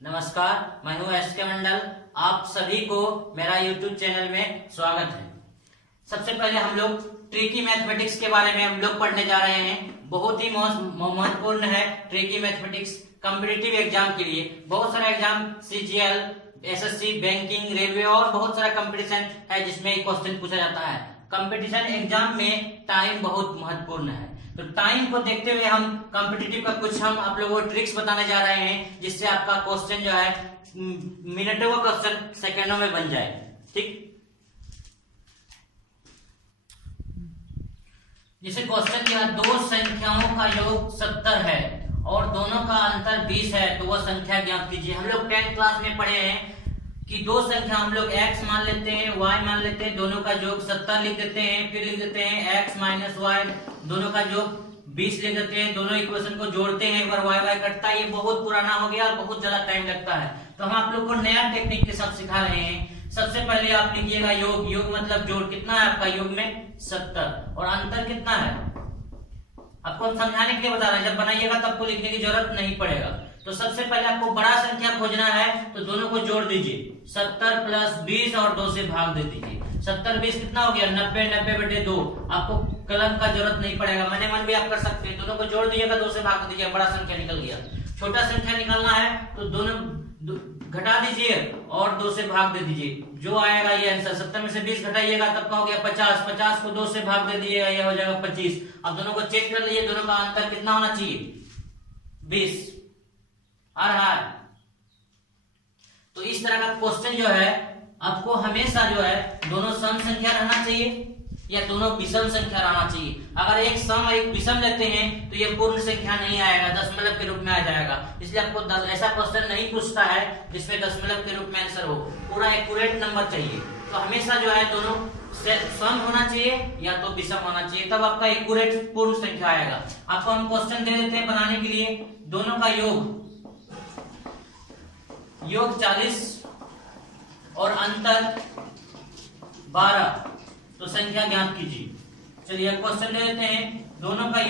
नमस्कार, मैं हूं एस के मंडल। आप सभी को मेरा यूट्यूब चैनल में स्वागत है। सबसे पहले हम लोग ट्रिकी मैथमेटिक्स के बारे में हम लोग पढ़ने जा रहे हैं। बहुत ही महत्वपूर्ण है ट्रिकी मैथमेटिक्स कॉम्पिटिटिव एग्जाम के लिए। बहुत सारा exam CGL, SSC, banking, railway और बहुत सारा कंपटीशन है जिसमें क्वेश्चन पूछा जाता है। कंपटीशन एग्जाम में टाइम बहुत महत्वपूर्ण है, तो टाइम को देखते हुए हम कॉम्पिटिटिव का कुछ हम आप लोगों को ट्रिक्स बताने जा रहे हैं, जिससे आपका क्वेश्चन जो है मिनटों का क्वेश्चन सेकंडों में बन जाए। ठीक, जैसे क्वेश्चन दिया, दो संख्याओं का योग 70 है और दोनों का अंतर 20 है, तो वह संख्या ज्ञात कीजिए। हम लोग 10th क्लास में पढ़े हैं कि दो संख्या हम लोग x मान लेते हैं, y मान लेते हैं, दोनों का योग 70 लिख देते हैं, फिर लिख देते हैं x माइनस वाई, दोनों का योग 20 लिख देते हैं, दोनों इक्वेशन को जोड़ते हैं, एक बार y y कटता है। ये बहुत पुराना हो गया और बहुत ज्यादा टाइम लगता है, तो हम आप लोग को नया टेक्निक के साथ सिखा रहे हैं। सबसे पहले आप लिखिएगा योग। योग मतलब जोड़। कितना है आपका योग में 70 और अंतर कितना है आपको हम समझाने के लिए बता रहे हैं। जब बनाइएगा तब को लिखने की जरूरत नहीं पड़ेगा। तो सबसे पहले आपको बड़ा संख्या खोजना है, तो दोनों को जोड़ दीजिए। 70 प्लस 20 और 2 से भाग दे दीजिए। 70 20 कितना हो गया 90, 90/2। आपको कलम का जरूरत नहीं पड़ेगा, मने मन भी आप कर सकते हैं। दोनों को जोड़ दीजिएगा, 2 से भाग दे दीजिए, बड़ा संख्या निकल गया। छोटा संख्या निकालना है तो दोनों घटा दीजिए और 2 से भाग दे दीजिए, जो आएगा ये आंसर। 70 में से 20 घटाइएगा तब का हो गया 50। 50 को 2 से भाग दे दीजिएगा, ये हो जाएगा 25। अब दोनों को चेक कर लीजिए, दोनों का अंतर कितना होना चाहिए 20 आ रहा है। तो इस तरह का क्वेश्चन जो है आपको हमेशा जो है दोनों सम संख्या रहना चाहिए या दोनों विषम संख्या रहना चाहिए। अगर एक सम और एक विषम लेते हैं तो ये पूर्ण संख्या नहीं आएगा, दशमलव के रूप में आ जाएगा। इसलिए आपको ऐसा क्वेश्चन नहीं पूछता है जिसमें दशमलव के रूप में आंसर हो, पूरा एक्यूरेट नंबर चाहिए। तो हमेशा जो है दोनों सम होना चाहिए या तो विषम होना चाहिए, तब आपका एक्यूरेट पूर्ण संख्या आएगा। आपको हम क्वेश्चन दे देते हैं बनाने के लिए। दोनों का योग 40 और अंतर 12, तो संख्या ज्ञात कीजिए। चलिए क्वेश्चन दे देते हैं। दोनों का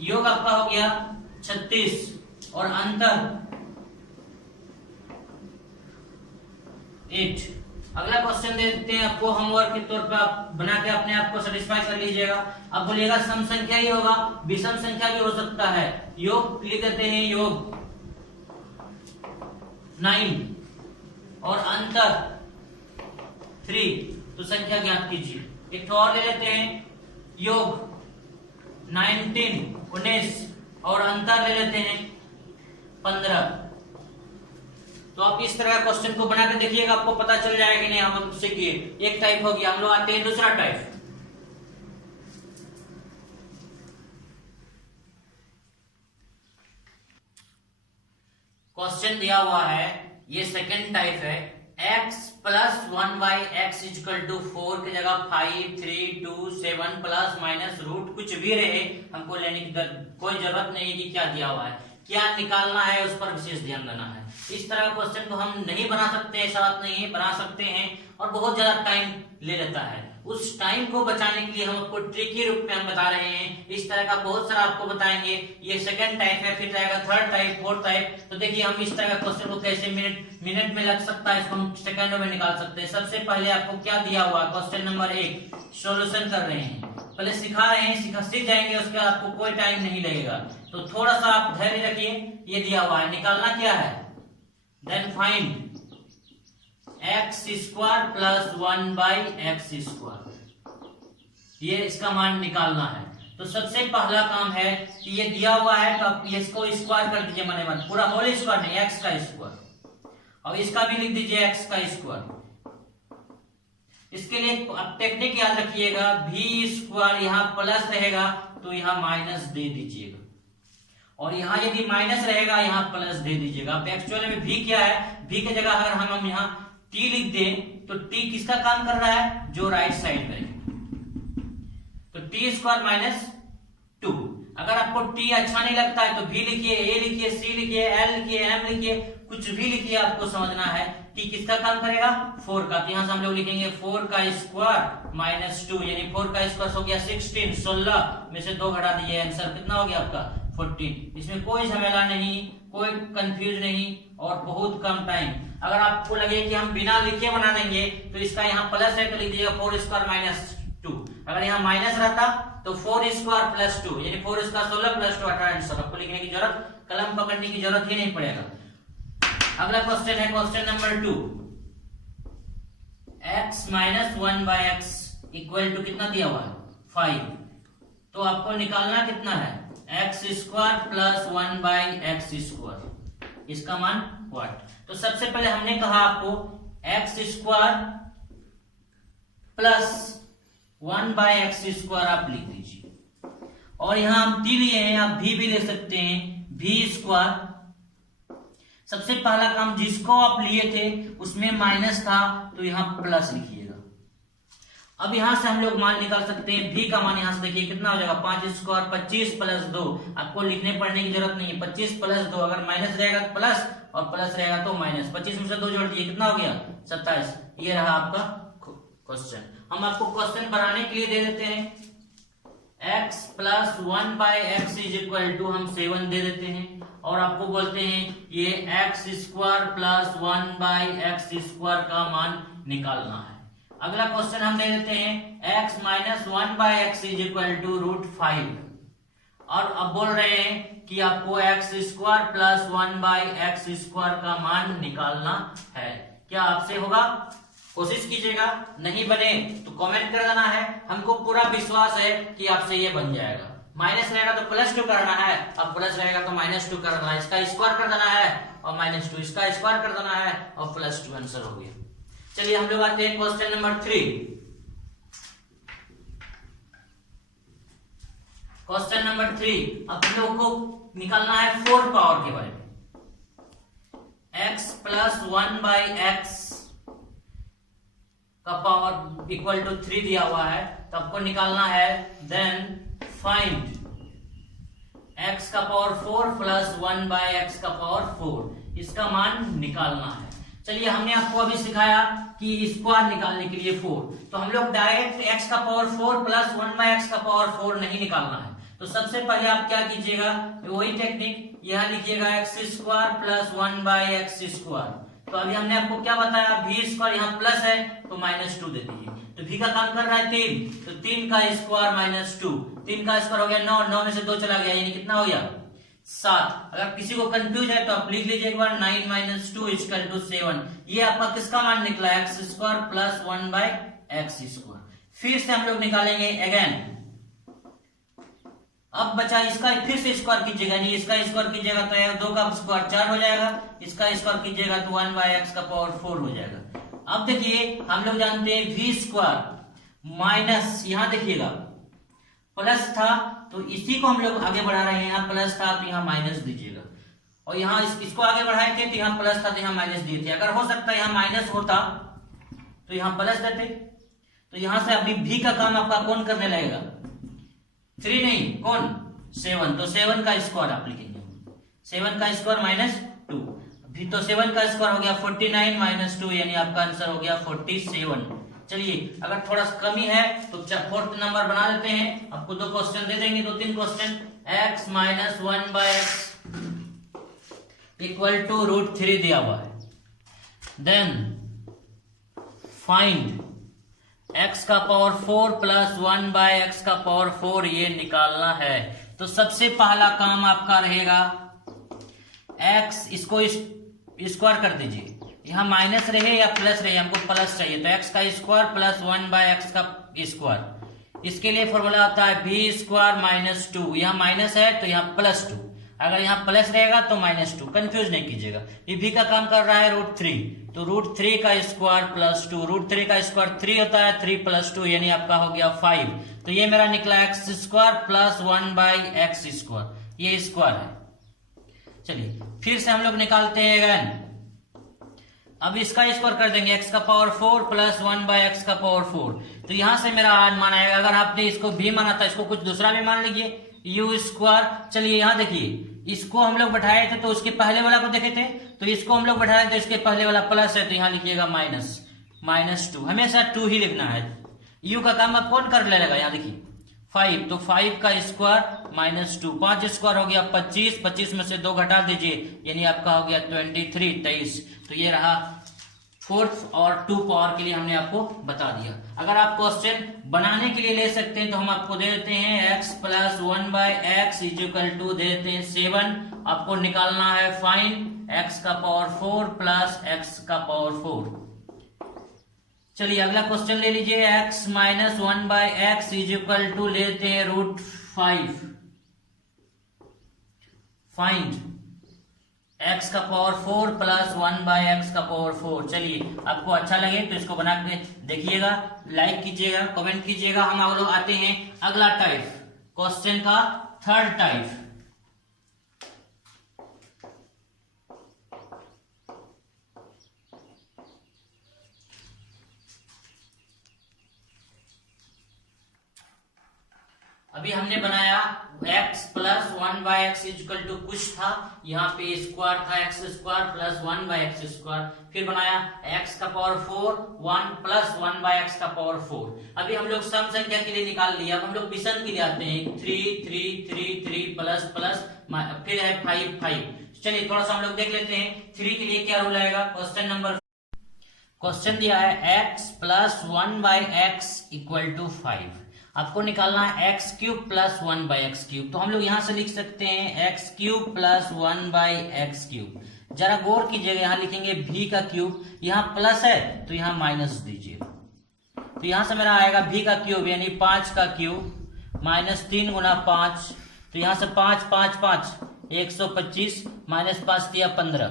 योग आपका हो गया 36 और अंतर 8। अगला क्वेश्चन दे देते हैं आपको होमवर्क के तौर पर, आप बना के अपने आप को सेटिस्फाई कर लीजिएगा। अब बोलिएगा सम संख्या ही होगा, विषम संख्या भी हो सकता है। योग लिख देते हैं, योग 9 और अंतर 3, तो संख्या ज्ञात कीजिए। एक और ले लेते हैं, योग 19 और अंतर ले लेते हैं 15। तो आप इस तरह का क्वेश्चन को बना के देखिएगा, आपको पता चल जाएगा कि नहीं हम उससे किए। एक टाइप हो गया, हम लोग आते हैं दूसरा टाइप। क्वेश्चन दिया हुआ है, ये सेकंड टाइप है। x plus 1/x equal to 4 की जगह 5, 3, 2, 7 प्लस माइनस रूट कुछ भी रहे, हमको लेने की कोई जरूरत नहीं है कि क्या दिया हुआ है, क्या निकालना है उस पर विशेष ध्यान देना है। इस तरह का क्वेश्चन को हम नहीं बना सकते, ऐसा बात नहीं है, बना सकते हैं और बहुत ज्यादा टाइम ले लेता है। उस टाइम को बचाने के लिए हम आपको ट्रिकी रूप में हम बता रहे हैं। इस तरह का बहुत सारा आपको बताएंगे। ये सेकंड टाइप है, फिर आएगा थर्ड टाइप, फोर्थ टाइप। तो देखिए हम इस तरह का क्वेश्चन को कैसे मिनट में लग सकता है, इसको हम सेकंडों में निकाल सकते हैं। सबसे पहले आपको क्या दिया हुआ, क्वेश्चन नंबर 1 सॉल्यूशन कर रहे हैं, पहले सिखा रहे हैं, सीख जाएंगे, उसके बाद आपको कोई टाइम नहीं लगेगा। तो थोड़ा सा आप धैर्य रखिए। ये दिया हुआ है, निकालना क्या है, then find x square plus 1/x², ये इसका मान निकालना है। तो सबसे पहला काम है कि ये दिया हुआ है तो आप इसको स्क्वायर कर दीजिए, मने मन पूरा होल स्क्वायर नहीं, x का स्क्वायर, और इसका भी लिख दीजिए x का स्क्वायर। इसके लिए आप टेक्निक याद रखिएगा, v² यहाँ प्लस रहेगा तो यहाँ माइनस दे दीजिएगा, और यहाँ यदि माइनस रहेगा यहाँ प्लस दे दीजिएगा। अब एक्चुअली में v क्या है, v की जगह अगर हम यहाँ t लिख दें तो t किसका काम कर रहा है, जो राइट साइड में है, तो t² - 2। अगर आपको t अच्छा नहीं लगता है तो v लिखिए, a लिखिए, c लिखिए, l लिखिए, m लिखिए, कुछ भी लिखिए, आपको समझना है t किसका काम करेगा, 4 का। तो यहां से हम लोग लिखेंगे 4 का स्क्वायर - 2, यानी 4 का स्क्वायर हो गया 16 में से 2 घटा दीजिए, आंसर कितना हो गया आपका 14। इसमें कोई झमेला नहीं, कोई कंफ्यूज नहीं और बहुत कम टाइम। अगर आपको लगे कि हम बिना लिखे बना देंगे तो इसका यहाँ प्लस है तो लिख दीजिएगा 4 स्क्वायर माइनस 2। अगर यहाँ माइनस रहता तो 4 स्क्वायर प्लस 2 यानी 4 स्क्वायर 16 प्लस 2 18 आंसर। आपको लिखने की जरूरत, कलम पकड़ने की जरूरत ही नहीं पड़ेगा। अगला क्वेश्चन है question number 2। x minus 1 by x equal to कितना दिया हुआ है 5। तो आपको निकालना कितना है x square plus 1 by x square, इसका मान व्हाट। तो सबसे पहले हमने कहा आपको x square plus 1 by x square आप लिख दीजिए और यहां हम टी लिए हैं, आप भी ले सकते हैं भी स्क्वायर। सबसे पहला काम जिसको आप लिए थे उसमें माइनस था तो यहां प्लस लिखिएगा। अब यहां से हम लोग मान निकाल सकते हैं भी का मान, यहां से देखिए कितना हो जाएगा 5 स्क्वायर 25 प्लस 2। आपको लिखने पढ़ने की जरूरत नहीं है, 25 प्लस 2, अगर माइनस रहेगा तो प्लस और प्लस रहेगा तो माइनस। 25 में से 2 जोड़ दिए कितना हो गया 27। ये रहा आपका क्वेश्चन। हम आपको क्वेश्चन बनाने के लिए दे देते हैं x plus 1 by x is equal to हम 7 दे देते हैं और आपको बोलते हैं ये x square plus 1 by x square का मान निकालना है। अगला क्वेश्चन हम दे देते हैं x minus 1 by x is equal to √5 और अब बोल रहे हैं कि आपको x square plus 1 by x square का मान निकालना है। क्या आपसे होगा? कोशिश कीजिएगा, नहीं बने तो कमेंट कर देना है। हमको पूरा विश्वास है कि आपसे ये बन जाएगा। माइनस रहेगा तो प्लस 2 करना है, अब प्लस रहेगा तो माइनस 2 करना है, इसका स्क्वायर कर देना है और माइनस 2 इसका स्क्वायर कर देना है और प्लस 2 आंसर हो गया। चलिए हम लोग आते हैं क्वेश्चन नंबर 3। क्वेश्चन नंबर 3 अब हम लोग को निकालना है 4 पावर के बारे में। x प्लस 1 बाई एक्स का पावर इक्वल टू 3 दिया हुआ है तो आपको निकालना है देन फाइंड x का पावर 4 प्लस 1 बाई एक्स का पावर 4, इसका मान निकालना है। चलिए हमने आपको अभी सिखाया कि स्क्वायर निकालने के लिए 4, तो हम लोग डायरेक्ट x का पावर 4 प्लस 1 बाई एक्स का पावर 4 नहीं निकालना है। तो सबसे पहले आप क्या कीजिएगा, वही टेक्निक यहां लिखिएगा x square plus 1 by x square. तो अभी हमने आपको क्या बताया भी स्क्वायर यहाँ प्लस है तो माइनस 2 दे दीजिए। तो भी का काम कर रहा है 3, तो 3 का स्क्वायर माइनस 2, 3 का स्क्वायर हो गया 9, 9 में से 2 चला गया यानी कितना हो गया 7। अगर किसी को कंफ्यूज है तो आप लिख लीजिए एक बार 9 माइनस 2 इक्वल टू 7। ये आपका किसका मान निकला x square plus 1 by x square. फिर से हम लोग निकालेंगे अगेन। अब बचा इसका फिर से स्क्वायर कीजिएगा, नहीं इसका स्क्वायर कीजिएगा तो 2 का स्क्वायर 4 हो जाएगा, इसका स्क्वायर कीजिएगा तो 1 बाई एक्स का पावर 4 हो जाएगा। अब देखिए हम लोग जानते हैं वी स्क्वायर माइनस, यहां देखिएगा प्लस था तो इसी को हम लोग आगे बढ़ा रहे हैं, यहाँ प्लस था तो यहाँ माइनस दीजिएगा और यहाँ इसको आगे बढ़ाए थे तो यहाँ प्लस था तो यहाँ माइनस दिए थे। अगर हो सकता है यहाँ माइनस होता तो यहाँ प्लस देते। तो यहाँ से अभी भी का काम आपका कौन करने लगेगा 3 नहीं कौन 7, तो 7 का स्क्वायर आप लिखेंगे 7 का स्क्वायर माइनस 2, भी तो 7 का स्क्वायर हो गया 49 माइनस 2 यानी आपका आंसर हो गया 47। चलिए अगर थोड़ा कमी है तो 4th नंबर बना देते हैं, आपको 2 क्वेश्चन दे देंगे, 2-3 question. x minus 1 by x equal to √3 दिया हुआ है, देन फाइंड x का पावर 4 प्लस 1 बाई एक्स का पावर 4 ये निकालना है। तो सबसे पहला काम आपका रहेगा x इसको स्क्वायर कर दीजिए, यहाँ माइनस रहे या प्लस रहे, हमको प्लस चाहिए तो x का स्क्वायर प्लस 1 बाई एक्स का स्क्वायर। इसके लिए फॉर्मूला होता है बी स्क्वायर माइनस 2, यहाँ माइनस है तो यहाँ प्लस 2, अगर यहाँ प्लस रहेगा तो माइनस 2, कंफ्यूज नहीं कीजिएगा। ये भी का काम कर रहा है √3, तो √3 का स्क्वायर प्लस 2, √3 का स्क्वायर 3 होता है, 3 प्लस 2 यानी आपका हो गया 5। तो ये मेरा निकला x square plus 1 by x square, ये स्क्वायर है। चलिए फिर से हम लोग निकालते हैं अगेन। अब इसका स्क्वायर कर देंगे x का पावर 4 प्लस 1 बाई एक्स का पावर 4, तो यहां से मेरा आज मान आएगा। अगर आपने इसको भी माना था इसको कुछ दूसरा भी मान लीजिए u स्क्वायर। चलिए यहाँ देखिए इसको हम लोग बैठाए थे तो उसके पहले वाला को देखे थे, तो इसको हम लोग बैठाए तो इसके पहले वाला प्लस है तो यहाँ लिखिएगा माइनस 2, हमेशा 2 ही लिखना है। u का काम अब कौन कर लेगा, यहाँ देखिए 5, तो 5 का स्क्वायर माइनस 2, 5 स्क्वायर हो गया 25, 25 में से 2 घटा दीजिए, यानी आपका हो गया 23, 23। तो ये रहा 4 और 2 पावर के लिए हमने आपको बता दिया। अगर आप क्वेश्चन बनाने के लिए ले सकते हैं तो हम आपको दे देते हैं x plus 1/x is equal to दे देते हैं 7। आपको निकालना है फाइंड x का पावर 4 प्लस x का पावर 4। चलिए अगला क्वेश्चन ले लीजिए, x minus 1/x is equal to लेते हैं √5। फाइंड x का पावर 4 प्लस 1/x का पावर 4। चलिए आपको अच्छा लगे तो इसको बना के देखिएगा, लाइक कीजिएगा, कमेंट कीजिएगा। हम लोग आते हैं अगला टाइप, क्वेश्चन का थर्ड टाइप। अभी हमने बनाया x plus 1/x equal to कुछ था, यहाँ पे स्क्वायर था x square plus 1/x square, फिर बनाया x का पावर 4 1 प्लस 1/x का पावर 4। अभी हम लोग सम संख्या के लिए निकाल लिया, अब हम लोग विषम के लिए आते हैं 3 3 3 3 प्लस प्लस फिर है 5 5। चलिए थोड़ा सा हम लोग देख लेते हैं 3 के लिए क्या रूल आएगा। क्वेश्चन दिया है x plus 1/x equal to 5, आपको निकालना है x cube plus 1/x cube. तो हम लोग यहां से लिख सकते हैं x cube plus 1/x cube. जरा गौर कीजिएगा, यहां लिखेंगे v का क्यूब, यहां प्लस है तो यहां माइनस दीजिए। तो यहां से मेरा आएगा v का क्यूब यानी 5 का क्यूब माइनस 3 गुना 5, तो यहां से 5 5 5 125 माइनस 5 दिया 15,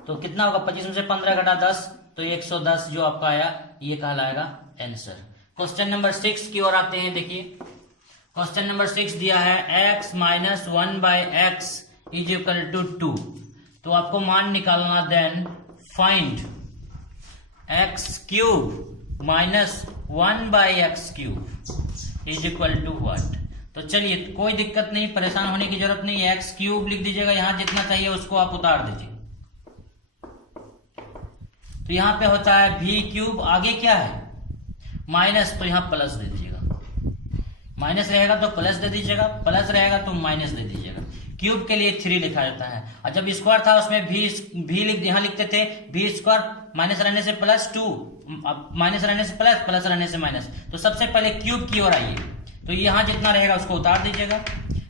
तो कितना होगा 25 में से 15 घटा 10 तो 110 जो आपका आया ये कहलाएगा आंसर। क्वेश्चन नंबर 6 की ओर आते हैं। देखिए क्वेश्चन नंबर 6 दिया है x minus 1/x is equal to 2, तो आपको मान निकालना, then find x cube minus 1/x cube is equal to what. तो चलिए कोई दिक्कत नहीं, परेशान होने की जरूरत नहीं है, x क्यूब लिख दीजिएगा, यहां जितना चाहिए उसको आप उतार दीजिए। तो यहां पे होता है v क्यूब, आगे क्या है माइनस, तो यहां प्लस दे दीजिएगा, माइनस रहेगा तो प्लस दे दीजिएगा, प्लस रहेगा तो माइनस दे दीजिएगा। क्यूब के लिए 3 लिखा जाता है, और जब स्क्वायर था उसमें भी यहां लिखते थे v स्क्वायर, माइनस रहने से प्लस 2, माइनस रहने से प्लस, प्लस रहने से माइनस। तो सबसे पहले क्यूब की ओर आइए, तो यहां जितना रहेगा उसको उतार दीजिएगा,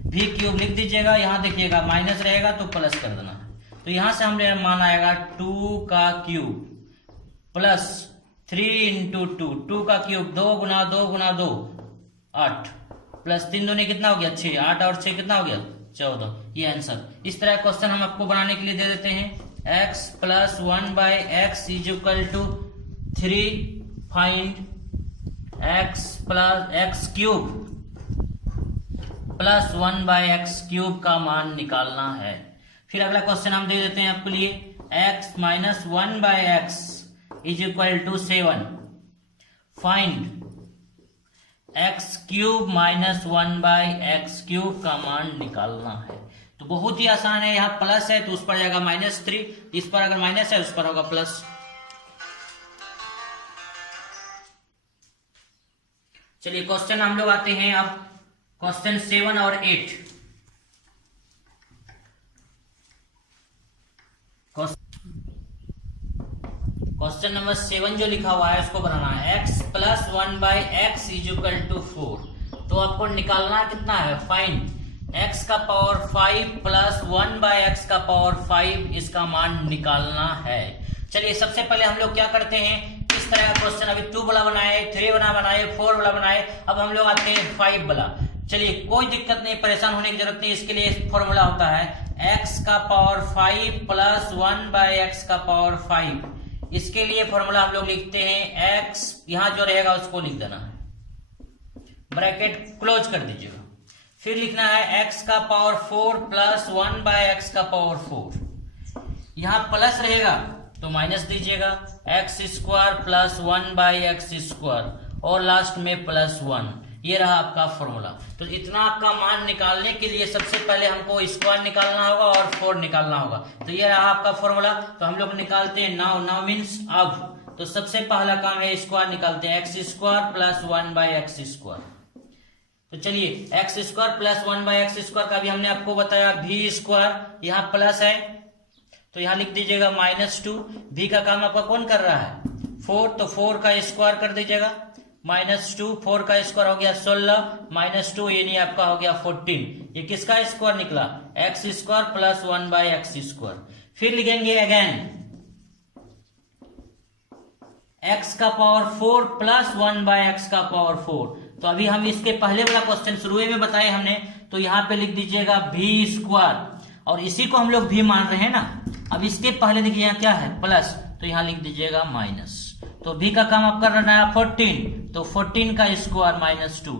v क्यूब लिख दीजिएगा, यहां देखिएगा माइनस रहेगा तो प्लस कर देना। तो यहां से हमने मान आएगा 2 का क्यूब प्लस 3 इंटू 2, 2 का क्यूब 2 गुना 2 गुना 2 8 प्लस 3 दूनी कितना हो गया 6, 8 और 6 कितना हो गया 14, ये आंसर। इस तरह क्वेश्चन हम आपको बनाने के लिए दे देते हैं x plus 1/x is equal to 3, find x plus x cube plus 1/x cube का मान निकालना है। फिर अगला क्वेश्चन हम दे देते हैं आपके लिए x minus 1/x is equal to 7, find x cube minus 1/x cube का मान निकालना है। तो बहुत ही आसान है, यहाँ प्लस है तो उस पर जाएगा -3, इस पर अगर माइनस है उस पर होगा प्लस। चलिए क्वेश्चन हम लोग आते हैं अब क्वेश्चन 7 और 8। क्वेश्चन नंबर 7 जो लिखा हुआ है उसको बनाना है x plus 1/x is equal to 4। तो आपको निकालना कितना है, फाइंड x का पावर 5 प्लस 1/x का पावर 5, इसका मान निकालना है। चलिए सबसे पहले हम लोग क्या करते हैं, इस तरह का क्वेश्चन अभी 2 वाला बनाए, 3 वाला बनाए, 4 वाला बनाए, अब हम लोग आते हैं 5 वाला। चलिए कोई दिक्कत नहीं, परेशान होने की जरूरत नहीं, इसके लिए फॉर्मूला होता है x का पावर 5 प्लस 1/x का पावर 5। इसके लिए फॉर्मूला हम लोग लिखते हैं x, यहां जो रहेगा उसको लिख देना है, ब्रैकेट क्लोज कर दीजिएगा। फिर लिखना है x का पावर 4 प्लस 1/x का पावर 4, यहां प्लस रहेगा तो माइनस दीजिएगा, x square plus 1/x square और लास्ट में प्लस 1, ये रहा आपका फॉर्मूला। तो इतना आपका मान निकालने के लिए सबसे पहले हमको स्क्वायर निकालना होगा और 4 निकालना होगा। तो ये रहा आपका फॉर्मूला। तो हम लोग निकालते हैं नाउ मीन्स अब। तो सबसे पहला काम है स्क्वायर निकालते हैं, x square plus 1/x square. तो चलिए एक्स स्क्वायर प्लस 1/x² का भी हमने आपको बताया, भी स्क्वायर यहाँ प्लस है तो यहाँ लिख दीजिएगा -2। भी का काम आपका कौन कर रहा है 4, तो 4 का स्क्वायर कर दीजिएगा -2, 4 का स्क्वायर हो गया 16 -2 यानी आपका हो गया 14। ये किसका स्क्वायर निकला x² प्लस 1/x²। फिर लिखेंगे अगेन x का पावर 4 प्लस 1/x4। तो अभी हम इसके पहले वाला क्वेश्चन शुरू में बताए हमने, तो यहाँ पे लिख दीजिएगा v² और इसी को हम लोग भी मान रहे हैं ना। अब इसके पहले देखिए यहाँ क्या है प्लस, तो यहाँ लिख दीजिएगा माइनस। तो v का काम आप कर रहा है 14, तो 14 का स्क्वायर -2,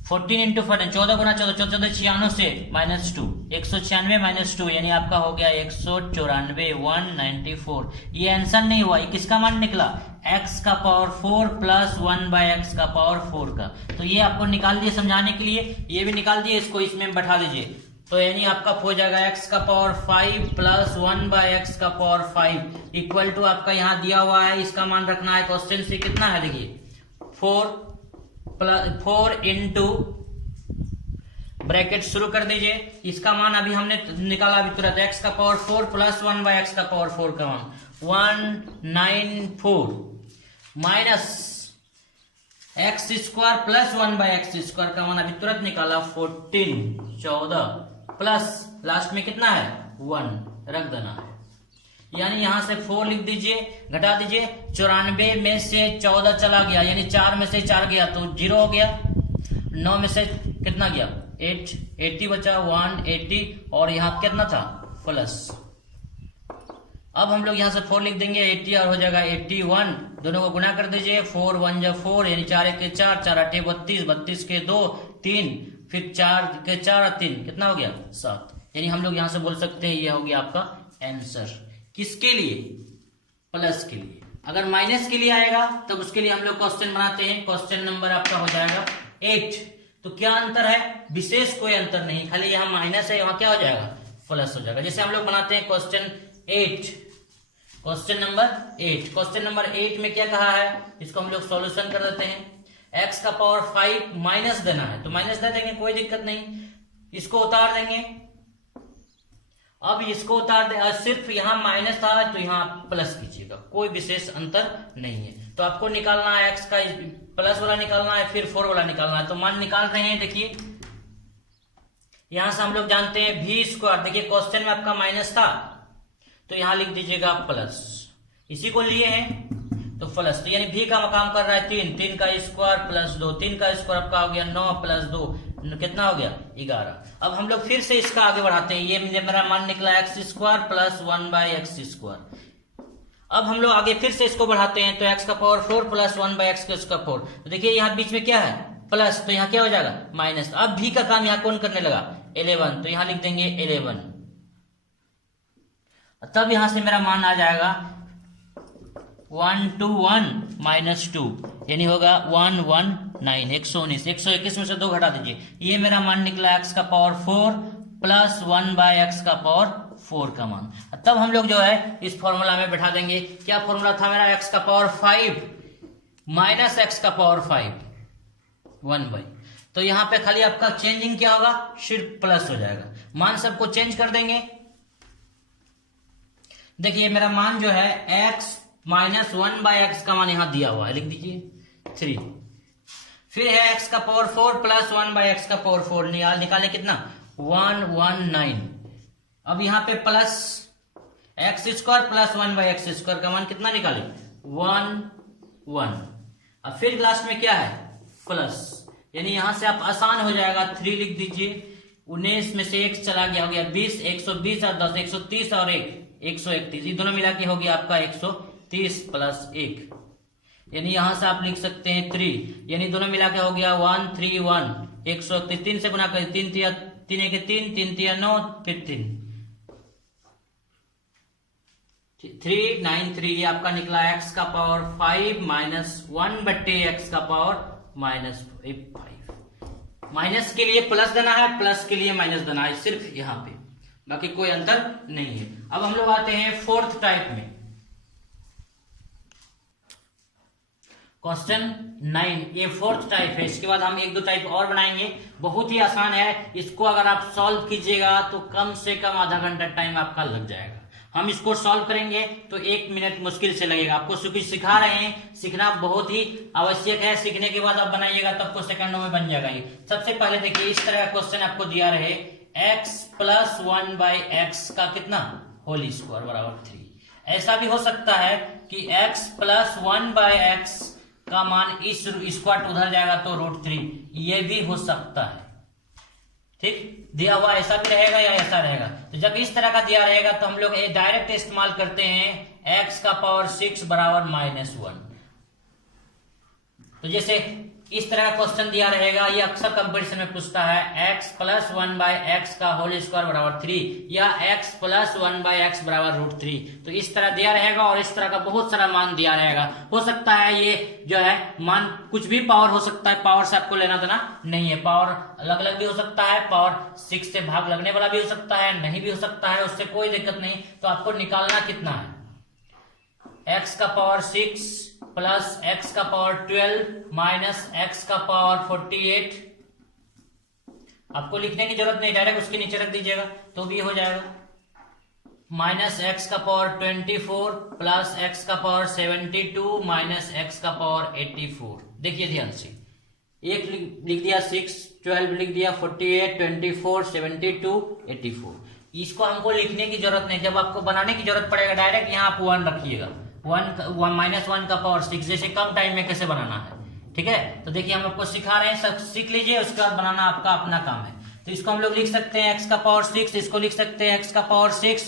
14 इंटू 14 14 गुना 14 14 96 से -2 196 -2 यानी आपका हो गया 194 194। ये आंसर नहीं हुआ, ये किसका मान निकला x का पावर 4 प्लस 1/x4 का। तो ये आपको निकाल दिए समझाने के लिए, ये भी निकाल दिए, इसको इसमें बैठा दीजिए। तो यानी आपका हो जाएगा x का power 5 plus 1/x4 equal to आपका यहाँ दिया हुआ है, इसका मान रखना है क्वेश्चन से कितना है देखिए 4 इंटू ब्रैकेट शुरू कर दीजिए। इसका मान अभी हमने निकाला अभी तुरंत, x का पावर 4 प्लस 1/x4 का मान 194 माइनस x² प्लस 1/x² का मान अभी तुरंत निकाला 14 प्लस लास्ट में कितना है 1 रख देना है, यानी यहां से 4 लिख दीजिए, घटा दीजिए 94 में से 14 चला गया यानी 4 में से 4 गया तो 0 हो गया, 9 में से कितना गया 8 80 बचा 180 और यहाँ कितना था प्लस। अब हम लोग यहाँ से 4 लिख देंगे 80 और हो जाएगा 81, दोनों को गुना कर दीजिए 4 1 जा 4 यानी 4 1 के 4 4 8 32 32 के 2 3 फिर 4 के 4 और 3 कितना हो गया 7। यानी हम लोग यहाँ से बोल सकते हैं ये हो गया आपका आंसर। किसके लिए प्लस के लिए। अगर माइनस के लिए आएगा तब उसके लिए हम लोग क्वेश्चन बनाते हैं, क्वेश्चन नंबर आपका हो जाएगा 8। तो क्या अंतर है विशेष कोई अंतर नहीं, खाली यहाँ माइनस है वहां क्या हो जाएगा प्लस हो जाएगा। जैसे हम लोग बनाते हैं question 8, question number 8। Question number 8 में क्या कहा है इसको हम लोग सॉल्यूशन कर देते हैं। x का पावर 5 माइनस देना है तो माइनस दे देंगे, कोई दिक्कत नहीं, इसको उतार देंगे। अब इसको उतार दे, सिर्फ यहाँ माइनस था तो यहाँ प्लस कीजिएगा, कोई विशेष अंतर नहीं है। तो आपको निकालना है x का प्लस वाला निकालना है फिर 4 वाला निकालना है। तो मान निकाल रहे हैं, देखिए यहां से हम लोग जानते हैं v², देखिए क्वेश्चन में आपका माइनस था तो यहां लिख दीजिएगा प्लस, इसी को लिए हैं तो प्लस, तो यानी v का काम कर रहा है 3, 3 का स्क्वायर प्लस 2, 3 का स्क्वायर आपका हो गया 9 प्लस 2 कितना हो गया 11। अब हम लोग फिर से इसका आगे बढ़ाते हैं, ये मेरा मान निकला x² प्लस 1/x²। अब हम लोग आगे फिर से इसको बढ़ाते हैं तो x का पावर 4 प्लस 1/x²। तो देखिए यहाँ बीच में क्या है प्लस, तो यहाँ क्या हो जाएगा माइनस। अब v का काम यहाँ कौन करने लगा 11, तो यहाँ लिख देंगे 11। तब यहां से मेरा मान आ जाएगा 121 माइनस 2 यानी होगा 119 119 121 में से 2 घटा दीजिए, ये मेरा मान निकला x का पावर 4 प्लस 1/x4 का मान। तब हम लोग जो है इस फॉर्मूला में बैठा देंगे, क्या फॉर्मूला था मेरा x का पावर 5 माइनस x का पावर 5 1/। तो यहाँ पे खाली आपका चेंजिंग क्या होगा सिर्फ प्लस हो जाएगा, मान सबको चेंज कर देंगे। देखिए मेरा मान जो है x माइनस 1/x का मान यहां दिया हुआ है, लिख दीजिए 3। फिर है x का पावर 4 प्लस 1/x4 निकाले कितना 119। अब यहां पे प्लस x² प्लस 1/x² का मान कितना निकाले 1 अब फिर लास्ट में क्या है प्लस, यानी यहां से आप आसान हो जाएगा 3 लिख दीजिए। 19 में से 1 चला गया हो गया 20, 120 और 10 130 और 1 131, ये दोनों मिला के हो गया आपका 130 प्लस 1, यानी यहां से आप लिख सकते हैं 3, यानी दोनों मिला के हो गया 131 131। 3 से गुना कर 3 3 3 3 3 3 9 फिर 3 393, ये आपका निकला x का पावर 5 माइनस 1/x का पावर माइनस 5। माइनस के लिए प्लस देना है, प्लस के लिए माइनस देना है, सिर्फ यहाँ पे, बाकी कोई अंतर नहीं है। अब हम लोग आते हैं 4th टाइप में। क्वेश्चन 9 ये फोर्थ टाइप है। इसके बाद हम एक दो टाइप और बनाएंगे, बहुत ही आसान है। इसको अगर आप सॉल्व कीजिएगा तो कम से कम आधा घंटा टाइम आपका लग जाएगा। हम इसको सॉल्व करेंगे तो 1 मिनट मुश्किल से लगेगा। आपको कुछ सिखा रहे हैं, सीखना बहुत ही आवश्यक है। सीखने के बाद आप बनाइएगा तो आपको सेकंडों में बन जाएगा। ये सबसे पहले देखिए, इस तरह का क्वेश्चन आपको दिया रहे x प्लस 1/x का कितना होल स्क्वायर बराबर 3। ऐसा भी हो सकता है कि x प्लस 1/x का मान इस स्क्वायर उधर जाएगा तो √3, ये भी हो सकता है। ठीक, दिया हुआ ऐसा भी रहेगा या ऐसा रहेगा। तो जब इस तरह का दिया रहेगा तो हम लोग डायरेक्ट इस्तेमाल करते हैं x का पावर 6 बराबर -1। तो जैसे इस तरह का क्वेश्चन दिया रहेगा, ये अक्सर कंपटीशन में पूछता है x प्लस 1/x का होल स्क्वायर बराबर 3 या x प्लस 1/x बराबर √3। तो इस तरह दिया रहेगा और इस तरह का बहुत सारा मान दिया रहेगा। हो सकता है ये जो है मान कुछ भी पावर हो सकता है, पावर से आपको लेना देना नहीं है। पावर अलग अलग भी हो सकता है, पावर 6 से भाग लगने वाला भी हो सकता है, नहीं भी हो सकता है, उससे कोई दिक्कत नहीं। तो आपको निकालना कितना है, x का पावर 6 प्लस x का पावर 12 माइनस x का पावर 48। आपको लिखने की जरूरत नहीं, डायरेक्ट उसके नीचे रख दीजिएगा तो भी हो जाएगा। माइनस x का पावर 24 प्लस x का पावर 72 माइनस x का पावर 84। देखिए ध्यान से, एक लिख दिया 6, 12 लिख दिया, 48, 24, 72, 84। इसको हमको लिखने की जरूरत नहीं। जब आपको बनाने की जरूरत पड़ेगा डायरेक्ट यहाँ आप 1 रखिएगा। -1 का पावर 6, जैसे कम टाइम में कैसे बनाना है। ठीक है, तो देखिए हम आपको सिखा रहे हैं, सब सीख लीजिए, उसके बाद बनाना आपका अपना काम है। तो इसको हम लोग लिख सकते हैं x का पावर 6, इसको लिख सकते हैं x का पावर 6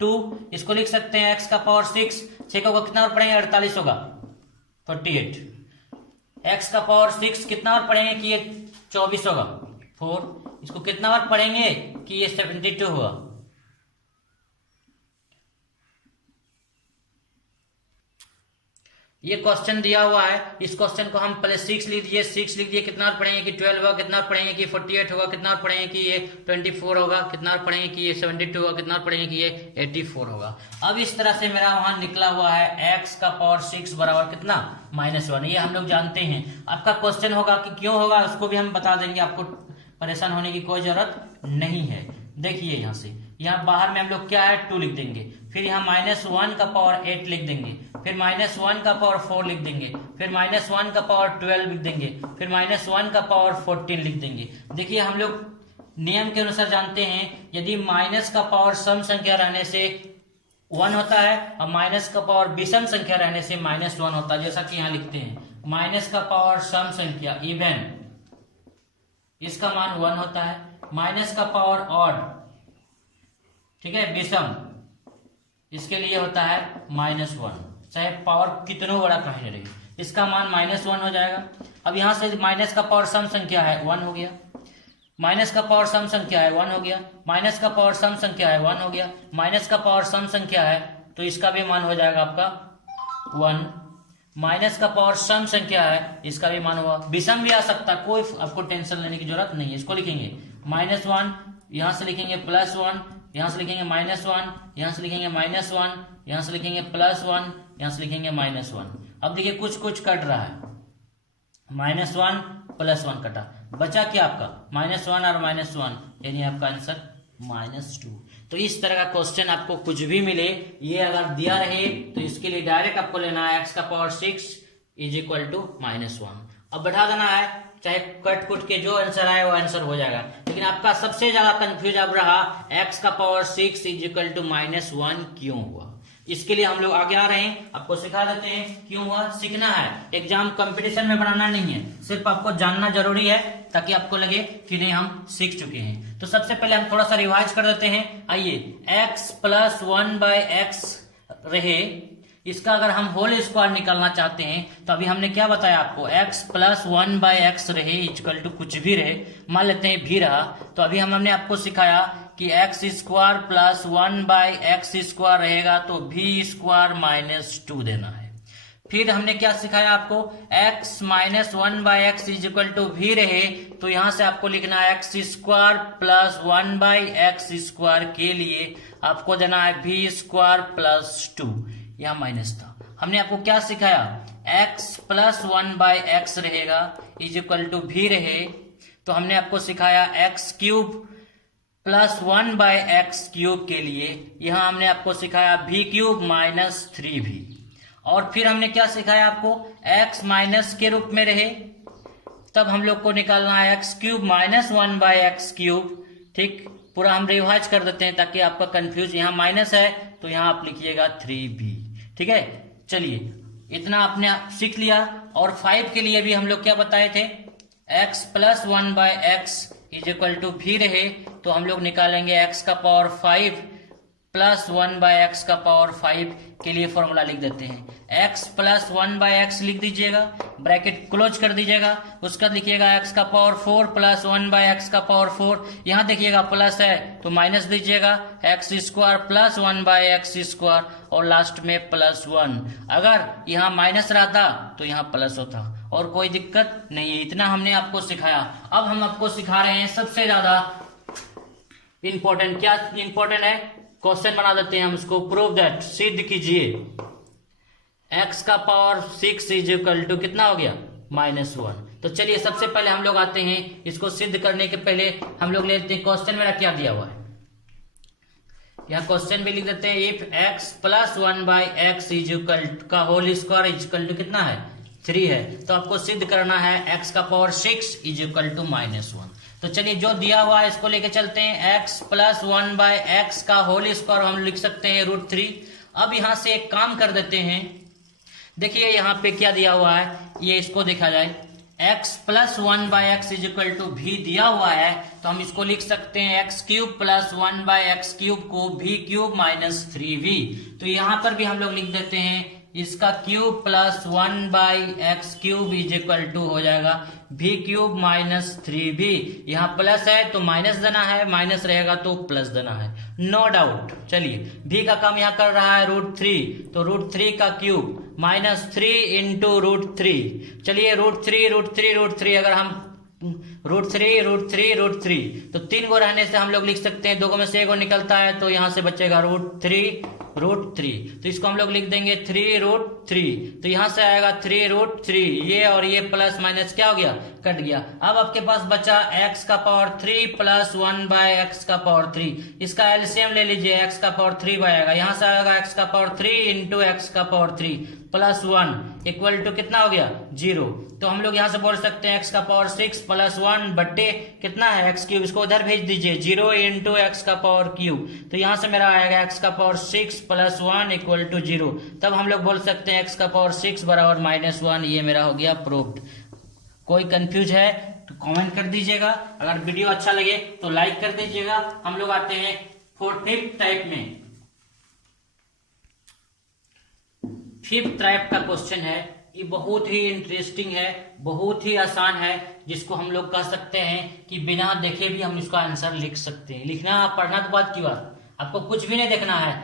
2, इसको लिख सकते हैं x का पावर 6 6 होगा कितना और पढ़ेंगे 48 होगा 48। x का पावर 6 कितना और पढ़ेंगे कि ये 24 होगा 4। इसको कितना बार पढ़ेंगे कि ये 72 होगा। ये क्वेश्चन दिया हुआ है, इस क्वेश्चन को हम पहले 6 लिख दिए, 6 लिख दिए, कितना और पढ़ेंगे कि 12 होगा, कितना और पढ़ेंगे कि 48 होगा, कितना और पढ़ेंगे कि ये 24 होगा, कितना और पढ़ेंगे कि ये 72 होगा, कितना और पढ़ेंगे कि ये 84 होगा। अब इस तरह से मेरा वहां निकला हुआ है x का पावर 6 बराबर कितना -1। ये हम लोग जानते हैं। आपका क्वेश्चन होगा कि क्यों होगा, उसको भी हम बता देंगे, आपको परेशान होने की कोई जरूरत नहीं है। देखिए यहाँ से, यहाँ बाहर में हम लोग क्या है 2 लिख देंगे, फिर यहाँ -1 का पावर 8 लिख देंगे, फिर -1 का पावर 4 लिख देंगे, फिर -1 का पावर 12 लिख देंगे, फिर -1 का पावर 14 लिख देंगे। देखिए हम लोग नियम के अनुसार जानते हैं, यदि माइनस का पावर सम संख्या रहने से 1 होता है और माइनस का पावर विषम संख्या रहने से -1 होता है। जैसा कि यहाँ लिखते हैं, माइनस का पावर सम संख्या इवन, इसका मान 1 होता है। माइनस का पावर ऑड, ठीक है, विषम, इसके लिए होता है -1, चाहे पावर कितनों बड़ा कहीं रहे, इसका मान -1 हो जाएगा। अब यहां से माइनस का पावर सम संख्या है 1 हो गया, माइनस का पावर सम संख्या है 1 हो गया, माइनस का पावर सम संख्या है 1 हो गया, माइनस का पावर सम संख्या है तो इसका भी मान हो जाएगा आपका 1। माइनस का पावर सम संख्या है, इसका भी मान हुआ। विषम भी आ सकता, कोई आपको टेंशन लेने की जरूरत नहीं है। इसको लिखेंगे -1, यहां से लिखेंगे +1, यहां से लिखेंगे -1, यहां से लिखेंगे -1, यहां से लिखेंगे +1, यहां से लिखेंगे -1। अब देखिए कुछ कुछ कट रहा है, -1 +1 कटा, बचा क्या आपका -1 और -1, यानी आपका आंसर -2। तो इस तरह का क्वेश्चन आपको कुछ भी मिले, ये अगर दिया रहे तो इसके लिए डायरेक्ट आपको लेना है x का पावर 6 = -1। अब बैठा देना है, चाहे कट कुट के जो आंसर आए वो आंसर हो जाएगा। लेकिन आपका सबसे ज्यादा कंफ्यूज अब रहा x का पावर 6 = -1 क्यों हुआ। इसके लिए हम लोग आगे आ रहे हैं, आपको सिखा देते हैं क्यों हुआ। सीखना है, एग्जाम कंपटीशन में बनाना नहीं है, सिर्फ आपको जानना जरूरी है ताकि आपको लगे कि नहीं हम सीख चुके हैं। तो सबसे पहले हम थोड़ा सा रिवाइज कर देते हैं। आइए, x + 1/x रहे, इसका अगर हम होल स्क्वायर निकालना चाहते हैं तो अभी हमने क्या बताया आपको, x + 1/x रहे = कुछ भी रहे, मान लेते हैं भी रहा, तो अभी हमने आपको सिखाया कि x² + 1/x² रहेगा तो v² - 2 देना है। फिर हमने क्या सिखाया आपको, x - 1/x = v रहे तो यहां से आपको लिखना है x² + 1/x² के लिए आपको देना है v² + 2, यह माइनस था। हमने आपको क्या सिखाया x प्लस 1/x रहेगा इज इक्वल टू भी रहे, तो हमने आपको सिखाया x क्यूब प्लस 1/x³ के लिए यहां हमने आपको सिखाया v क्यूब माइनस 3v, और फिर हमने क्या सिखाया आपको, x माइनस के रूप में रहे तब हम लोग को निकालना है x क्यूब माइनस 1/x³। ठीक, पूरा हम रिवाइज कर देते हैं ताकि आपका कंफ्यूज, यहाँ माइनस है तो यहाँ आप लिखिएगा 3b। ठीक है, चलिए इतना आपने सीख लिया। और 5 के लिए भी हम लोग क्या बताए थे, x plus 1/x is equal to भी रहे तो हम लोग निकालेंगे x का पावर 5 प्लस 1/x का पावर 5 के लिए फॉर्मूला लिख देते हैं। x प्लस 1/x लिख दीजिएगा, ब्रैकेट क्लोज कर दीजिएगा, उसका लिखिएगा x का पावर 4 प्लस 1/x का पावर 4, यहाँ देखिएगा प्लस है तो माइनस दीजिएगा, x square plus 1/x square और लास्ट में प्लस 1। अगर यहाँ माइनस रहता तो यहाँ प्लस होता और कोई दिक्कत नहीं है। इतना हमने आपको सिखाया। अब हम आपको सिखा रहे हैं सबसे ज्यादा इंपॉर्टेंट, क्या इंपॉर्टेंट है, क्वेश्चन बना देते हैं हम उसको। प्रूव दैट, सिद्ध कीजिए x का पावर 6 इज इक्वल टू कितना हो गया, -1। तो चलिए सबसे पहले हम लोग आते हैं, इसको सिद्ध करने के पहले हम लोग लेते हैं क्वेश्चन मेरा क्या दिया हुआ है, यहाँ क्वेश्चन भी लिख देते हैं। If x plus 1/x is equal का whole square is equal to कितना है, 3 है, तो आपको सिद्ध करना है x का पावर 6 इज इक्वल टू -1। तो चलिए जो दिया हुआ है इसको लेके चलते हैं। x प्लस 1/x का होल स्क्वायर हम लिख सकते हैं √3। अब यहां से एक काम कर देते हैं, देखिए यहाँ पे क्या दिया हुआ है, ये इसको देखा जाए, x plus 1/x is equal to भी दिया हुआ है तो हम इसको लिख सकते हैं x क्यूब प्लस 1/x³ को v क्यूब माइनस 3v। तो यहाँ पर भी हम लोग लिख देते हैं इसका cube plus 1/x³ is equal to हो जाएगा v क्यूब माइनस 3v। यहाँ प्लस है तो माइनस देना है, माइनस रहेगा तो प्लस देना है, नो डाउट। चलिए v का काम यहाँ कर रहा है √3, तो √3 का क्यूब माइनस 3 इंटू √3। चलिए √3 अगर हम √3 तो 3 गो रहने से हम लोग लिख सकते हैं, 2 गो में से 1 गो निकलता है तो यहाँ से बचेगा √3, तो इसको हम लोग लिख देंगे 3√3, तो यहाँ से आएगा 3√3, ये और ये प्लस माइनस क्या हो गया, कट गया। अब आपके पास बचा x का पावर 3 प्लस 1/x का पावर 3, इसका एलसीएम ले लीजिए, x का पावर 3 आएगा, यहाँ से आएगा x का पावर 3 इंटू x का पावर 3 प्लस 1 इक्वल टू कितना हो गया, 0। तो हम लोग यहाँ से बोल सकते हैं x का पावर 6 प्लस 1 बट्टे कितना है x क्यूब, इसको उधर भेज दीजिए, 0 इंटू x का पावर क्यूब, तो यहाँ से मेरा आएगा x का पावर 6 प्लस 1 इक्वल टू 0। तब हम लोग बोल सकते हैं x का पावर 6 बराबर -1। ये मेरा हो गया प्रूव्ड। कोई कंफ्यूज है तो कमेंट कर दीजिएगा, अगर वीडियो अच्छा लगे तो लाइक कर दीजिएगा। हम लोग आते हैं 5th टाइप में। 5th टाइप का क्वेश्चन है, ये बहुत ही इंटरेस्टिंग है, बहुत ही आसान है, जिसको हम लोग कह सकते हैं कि बिना देखे भी हम इसका आंसर लिख सकते हैं। लिखना पढ़ना तो बात की बात, आपको कुछ भी नहीं देखना है,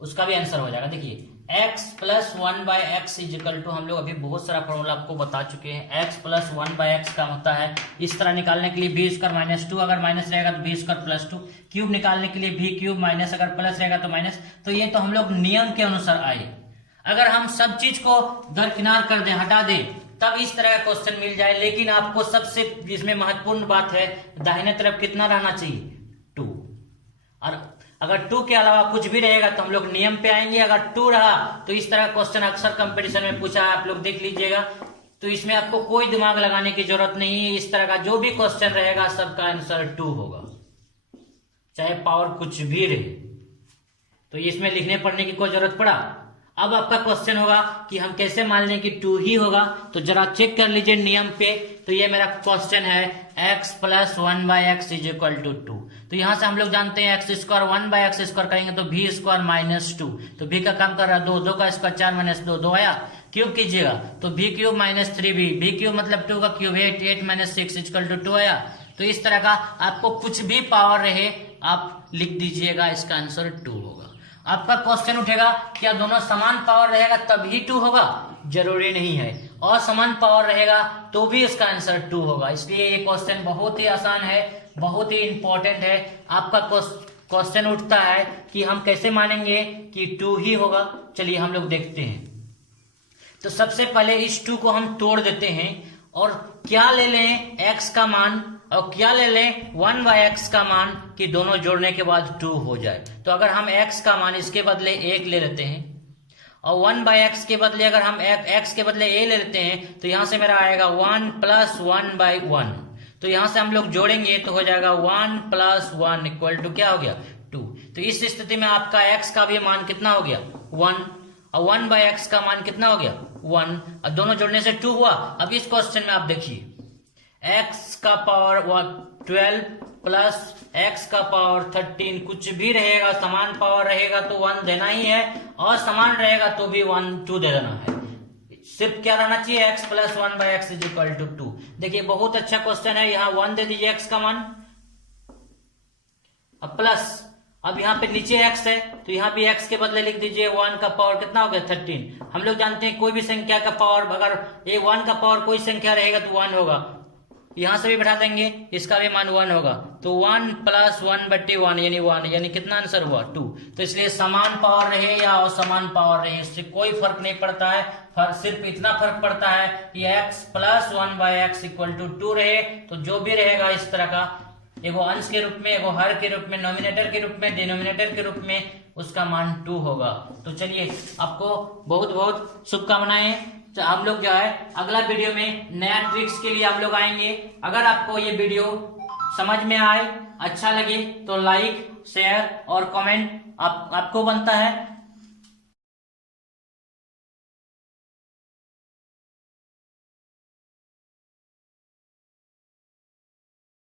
उसका भी आंसर हो जाएगा। देखिए x plus 1/x is equal to, हम लोग अभी बहुत सारा फॉर्मूला आपको बता चुके हैं। x प्लस 1/x का होता है इस तरह निकालने के लिए b स्क्वायर माइनस 2, अगर माइनस रहेगा तो b स्क्वायर प्लस 2, क्यूब निकालने के लिए v क्यूब माइनस, अगर प्लस रहेगा तो माइनस। तो ये तो हम लोग नियम के अनुसार आए। अगर हम सब चीज को दरकिनार कर दें, हटा दें, तब इस तरह का क्वेश्चन मिल जाए। लेकिन आपको सबसे इसमें महत्वपूर्ण बात है, दाहिने तरफ कितना रहना चाहिए, 2। और अगर 2 के अलावा कुछ भी रहेगा तो हम लोग नियम पे आएंगे। अगर 2 रहा तो इस तरह क्वेश्चन अक्सर कंपटीशन में पूछा है, आप लोग देख लीजिएगा। तो इसमें आपको कोई दिमाग लगाने की जरूरत नहीं है। इस तरह का जो भी क्वेश्चन रहेगा सबका आंसर 2 होगा, चाहे पावर कुछ भी रहे। तो इसमें लिखने पढ़ने की कोई जरूरत पड़ा। अब आपका क्वेश्चन होगा कि हम कैसे मान लें कि 2 ही होगा, तो जरा चेक कर लीजिए नियम पे। तो ये मेरा क्वेश्चन है x plus 1/x is equal to 2। तो यहां से हम लोग जानते हैं x स्क्वायर 1/x स्क्वायर करेंगे तो v स्क्वायर माइनस 2, तो v का काम कर रहा है 2, 2 का स्क्वायर 4 माइनस 2, 2 आया, क्यूब कीजिएगा तो v cube minus 3v, v cube मतलब 2 का क्यूब 8, 8 माइनस 6 इक्वल टू 2 आया। तो इस तरह का आपको कुछ भी पावर रहे आप लिख दीजिएगा, इसका आंसर 2 होगा। आपका क्वेश्चन उठेगा क्या दोनों समान पावर रहेगा तभी 2 होगा, जरूरी नहीं है, और समान पावर रहेगा तो भी इसका आंसर 2 होगा। इसलिए ये क्वेश्चन बहुत ही आसान है, बहुत ही इंपॉर्टेंट है। आपका क्वेश्चन उठता है कि हम कैसे मानेंगे कि 2 ही होगा। चलिए हम लोग देखते हैं। तो सबसे पहले इस 2 को हम तोड़ देते हैं और क्या ले लें x का मान और क्या ले लें 1/x का मान कि दोनों जोड़ने के बाद 2 हो जाए। तो अगर हम x का मान इसके बदले 1 ले लेते हैं और 1/x के बदले अगर हम x के बदले a ले लेते हैं तो यहां से मेरा आएगा 1 + 1/1। तो यहां से हम लोग जोड़ेंगे तो हो जाएगा 1 + 1 इक्वल टू क्या हो गया 2। तो इस स्थिति में आपका x का भी मान कितना हो गया 1 और 1/x का मान कितना हो गया 1 और दोनों जोड़ने से 2 हुआ। अब इस क्वेश्चन में आप देखिए x का पावर 12 प्लस x का पावर 13 कुछ भी रहेगा समान पावर रहेगा तो 1 देना ही है और समान रहेगा तो भी 2 दे देना है। सिर्फ क्या रहना चाहिए x + 1/x = 2। देखिए बहुत अच्छा क्वेश्चन है। यहाँ 1 दे दीजिए x का मान अब प्लस अब यहाँ पे नीचे x है तो यहाँ भी x के बदले लिख दीजिए 1 का पावर कितना हो गया 13। हम लोग जानते हैं कोई भी संख्या का पावर अगर ये 1 का पावर कोई संख्या रहेगा तो 1 होगा। यहां से भी बैठा देंगे इसका भी मान 1 होगा तो 1 + 1/1 यानी 1 यानी कितना आंसर हुआ 2। तो इसलिए समान पावर रहे या असमान पावर रहे इससे कोई फर्क नहीं पड़ता है। सिर्फ इतना फर्क पड़ता है कि x + 1/x = 2 रहे तो जो भी रहेगा इस तरह का एगो अंश के रूप में एगो हर के रूप में नॉमिनेटर के रूप में डिनोमिनेटर के रूप में उसका मान 2 होगा। तो चलिए आपको बहुत बहुत शुभकामनाएं। तो हम लोग जो है अगला वीडियो में नया ट्रिक्स के लिए हम लोग आएंगे। अगर आपको ये वीडियो समझ में आए अच्छा लगे तो लाइक शेयर और कमेंट आपको बनता है।